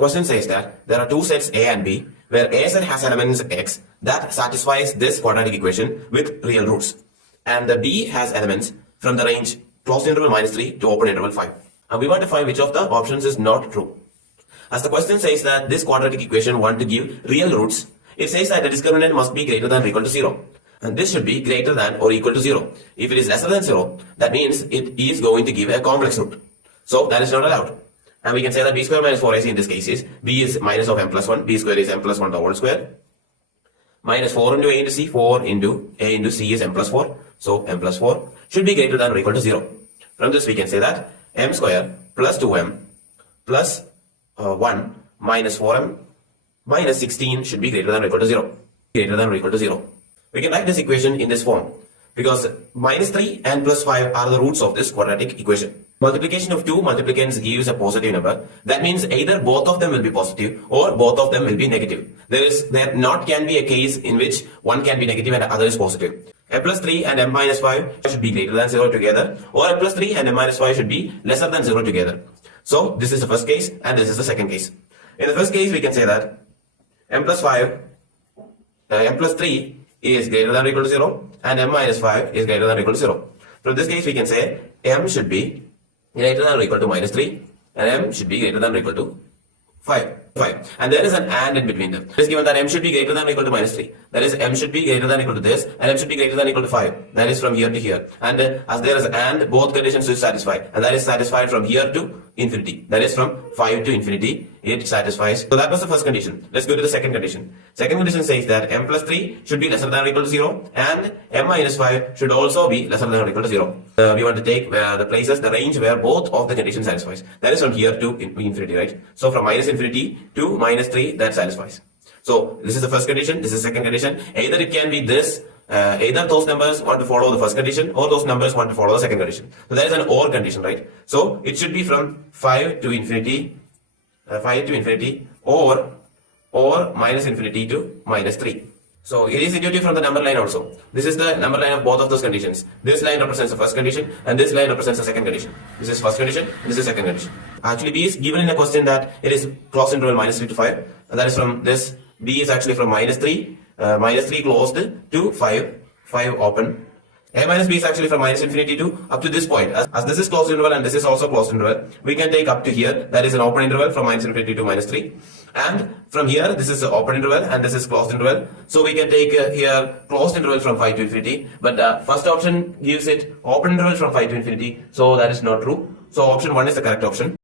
Question says that there are two sets A and B, where A set has elements x that satisfies this quadratic equation with real roots, and the B has elements from the range closed interval -3 to open interval 5. And we want to find which of the options is not true. As the question says that this quadratic equation want to give real roots, it says that the discriminant must be greater than or equal to 0. And this should be greater than or equal to 0. If it is lesser than 0, that means it is going to give a complex root. So that is not allowed. And we can say that b square minus 4ac in this case is b is minus of m plus 1, b square is m plus 1 the whole square, minus 4 into a into c, 4 into a into c is m plus 4. So m plus 4 should be greater than or equal to 0. From this we can say that m square plus 2m plus 1 minus 4m minus 16 should be greater than or equal to 0. Greater than or equal to 0. We can write this equation in this form because minus 3 and plus 5 are the roots of this quadratic equation. Multiplication of two multiplicants gives a positive number. That means either both of them will be positive or both of them will be negative. There not can be a case in which one can be negative and the other is positive. M plus 3 and m minus 5 should be greater than 0 together, or m plus 3 and m minus 5 should be lesser than 0 together. So this is the first case and this is the second case. In the first case we can say that m plus 3 is greater than or equal to 0 and m minus 5 is greater than or equal to 0. From this case we can say m should be greater than or equal to minus 3 and m should be greater than or equal to 5. And there is an and in between them. It is given that m should be greater than or equal to minus 3. That is m should be greater than or equal to this and m should be greater than or equal to 5. That is from here to here. And as there is and, both conditions is satisfied. And that is satisfied from here to infinity. That is from 5 to infinity. It satisfies. So that was the first condition. Let's go to the second condition. Second condition says that m plus 3 should be lesser than or equal to 0 and m minus 5 should also be lesser than or equal to 0. We want to take the places, the range where both of the conditions satisfies. That is from here to infinity, right? So from minus infinity to minus 3, that satisfies. So this is the first condition, this is the second condition. Either it can be this, either those numbers want to follow the first condition or those numbers want to follow the second condition. So there is an or condition, right? So it should be from 5 to infinity, or minus infinity to minus 3. So it is intuitive from the number line also. This is the number line of both of those conditions. This line represents the first condition and this line represents the second condition. This is first condition, this is second condition. Actually B is given in a question that it is closed interval minus 3 to 5, and that is from this. B is actually from minus 3 closed to 5 open. A minus B is actually from minus infinity to up to this point. As this is closed interval and this is also closed interval, we can take up to here, that is an open interval from minus infinity to minus 3. And from here, this is the open interval and this is closed interval. So we can take here closed interval from 5 to infinity. But first option gives it open interval from 5 to infinity. So that is not true. So option 1 is the correct option.